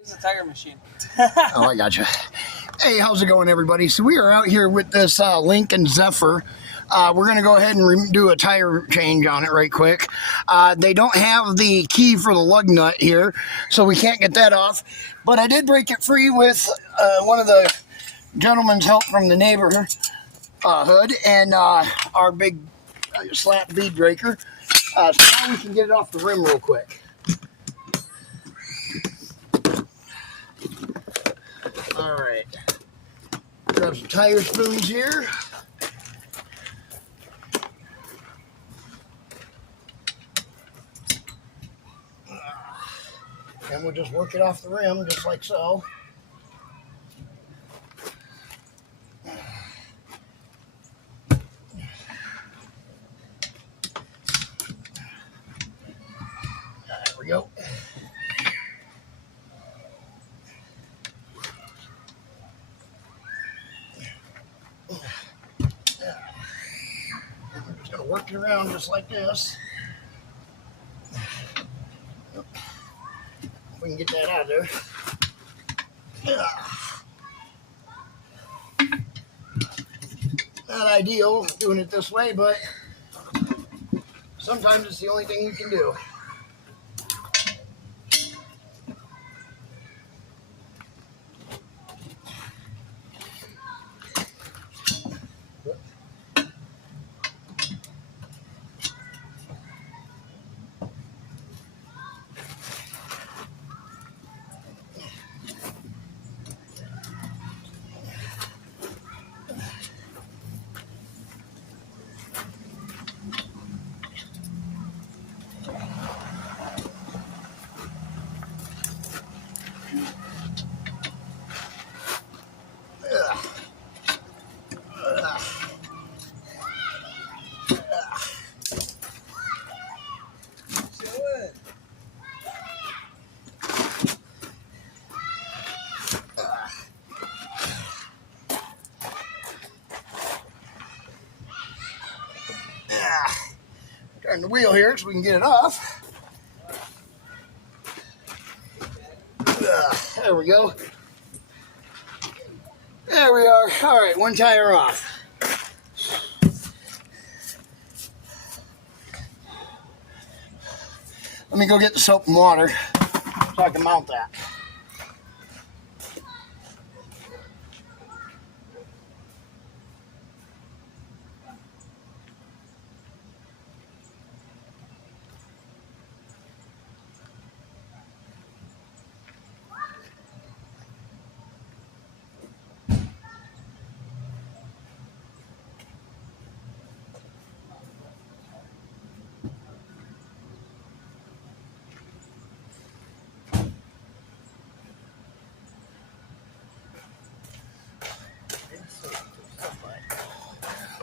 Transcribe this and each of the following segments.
It's a tire machine. Oh, I gotcha. Hey, how's it going, everybody? So we are out here with this Lincoln Zephyr. We're going to go ahead and do a tire change on it right quick. They don't have the key for the lug nut here, so we can't get that off. But I did break it free with one of the gentleman's help from the neighborhood and our big slap bead breaker. So now we can get it off the rim real quick. All right. Grab some tire spoons here. And we'll just work it off the rim just like so. There we go. We're just going to work it around just like this. We can get that out of there. Not ideal doing it this way, but sometimes it's the only thing we can do. Turn the wheel here so we can get it off. There we go. There we are. All right, one tire off. Let me go get the soap and water so I can mount that.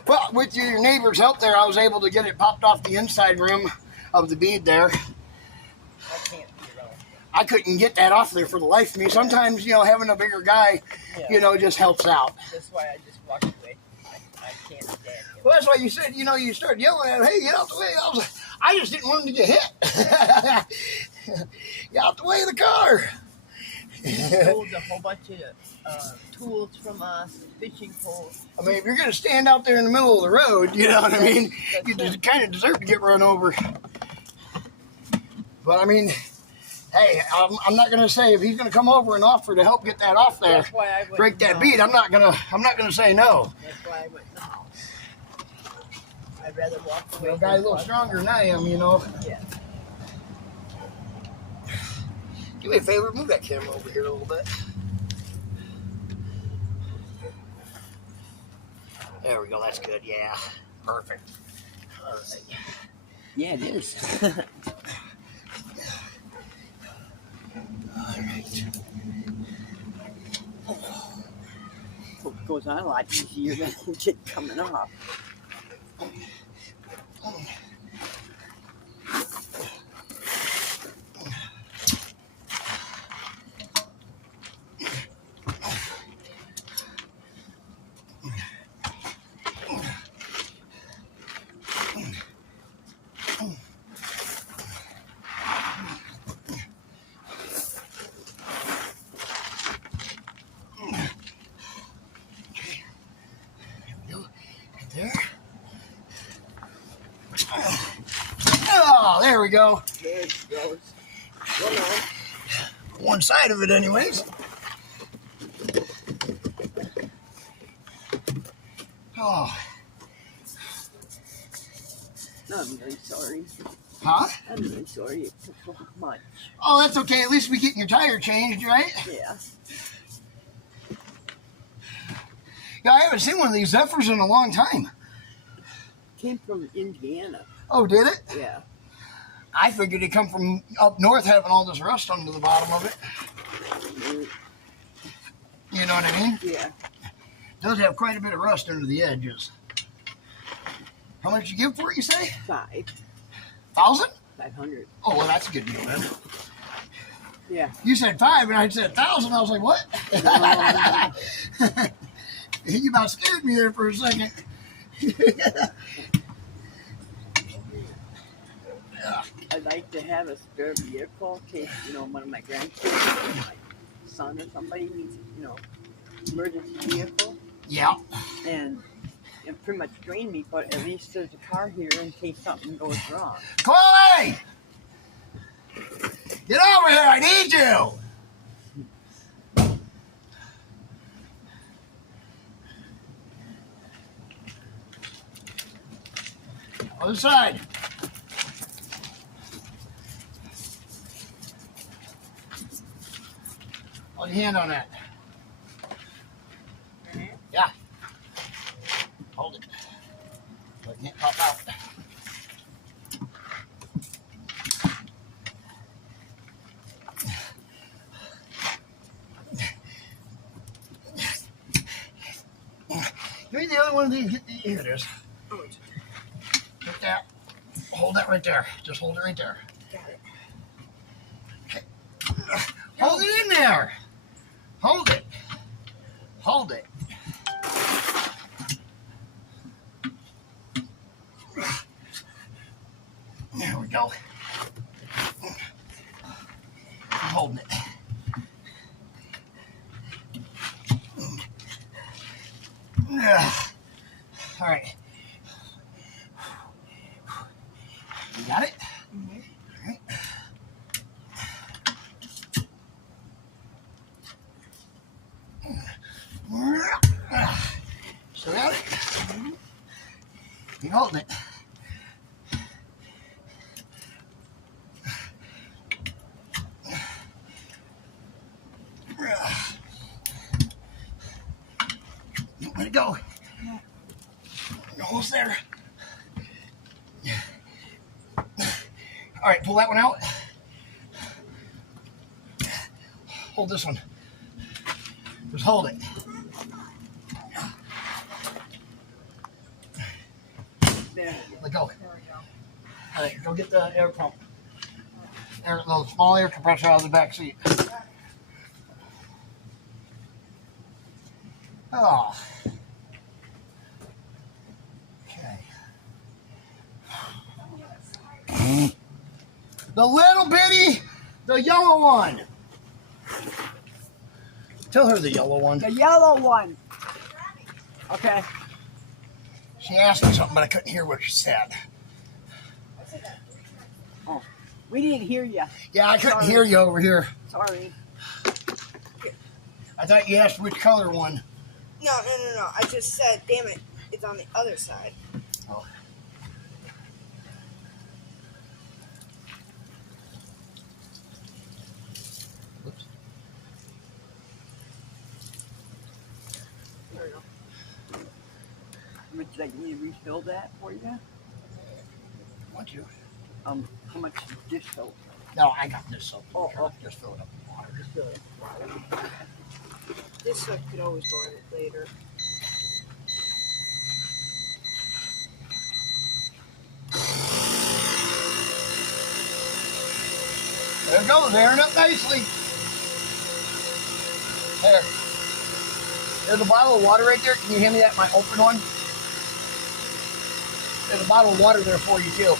Well, with your neighbor's help there, I was able to get it popped off the inside rim of the bead there. I couldn't get that off there for the life of me. Sometimes, you know, having a bigger guy, you know, just helps out. That's why I just walked away. I can't stand it. Well, that's why you said, you know, you started yelling at him, hey, get out the way. I just didn't want him to get hit. Get out the way of the car. He stole a whole bunch of tools from us, fishing poles. I mean, if you're going to stand out there in the middle of the road, you know what I mean, you just kind of deserve to get run over. But, I mean, hey, I'm not going to say if he's going to come over and offer to help get that off there, break that bead, I'm not going to say no. That's why I went in the house. I'd rather walk away. A guy a little stronger than I am, you know. Yeah. Do me a favor, move that camera over here a little bit. There we go, that's good, yeah. Perfect. All right. Yeah, it is. All right. It goes on a lot easier than it coming off. we go. There it goes. Well, no. One side of it anyways. Oh. I'm really sorry. Huh? I'm really sorry it took so much. Oh, that's okay. At least we getting your tire changed, right? Yeah. Yeah, I haven't seen one of these Zephyrs in a long time. Came from Indiana. Oh, did it? Yeah. I figured it come from up north having all this rust under the bottom of it. You know what I mean? Yeah. It does have quite a bit of rust under the edges. How much you give for it, you say? 5,000. 500? Oh, well, that's a good deal, then. Yeah. You said 5, and I said 1,000. I was like, what? You about scared me there for a second. I'd like to have a spare vehicle in case, one of my grandkids or my son or somebody needs, emergency vehicle. Yeah. And it pretty much drained me, but at least there's a car here in case something goes wrong. Chloe! Get over here, I need you! Other side. Hold your hand on that. Yeah. Hold it. So it can't pop out. Give me the other one of these. Here it is. Get that. Hold that right there. Just hold it right there. Got it. Okay. Hold it in there. Hold it. Hold it. There we go. I'm holding it. All right. You got it? Mm-hmm. All right. So got it? Mm-hmm. You're holding it. Let it go. Almost there. All right, pull that one out. Hold this one. Just hold it. There. Let go. There we go. All right, go get the air pump. The small air compressor out of the back seat. Oh. Okay. The little bitty, the yellow one. Tell her the yellow one. The yellow one. Okay. She asked me something, but I couldn't hear what she said. Oh, we didn't hear you. Yeah, I couldn't hear you over here. Sorry. I thought you asked which color one. No. I just said, damn it, it's on the other side. Oh. Oops. There we go. Would you like me to refill that for you? Want you? How much dish soap? No, I got this soap. Oh. Just fill it up with water. Just fill it. This stuff could always go in it later. There it goes, airing up nicely. There. There's a bottle of water right there. Can you hand me that, my open one? There's a bottle of water there for you, too.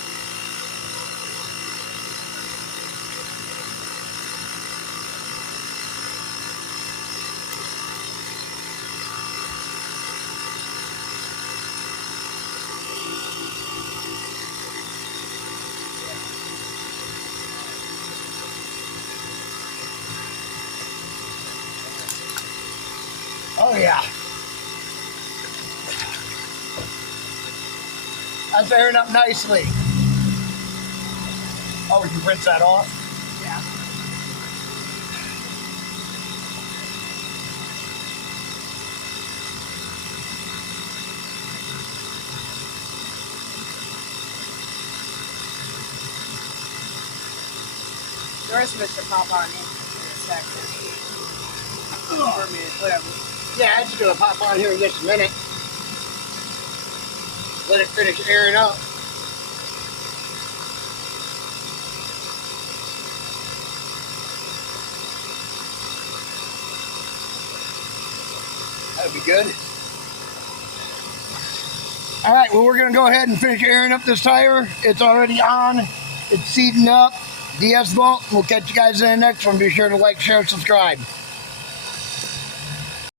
Oh yeah. That's airing up nicely. Oh, you rinse that off? Yeah. The rest of us should pop on in a second. For a minute, whatever. Yeah, it's gonna pop on here in just a minute. Let it finish airing up. That'd be good. All right, well, we're going to go ahead and finish airing up this tire. It's already on. It's seating up. DS Vault. We'll catch you guys in the next one. Be sure to like, share, and subscribe.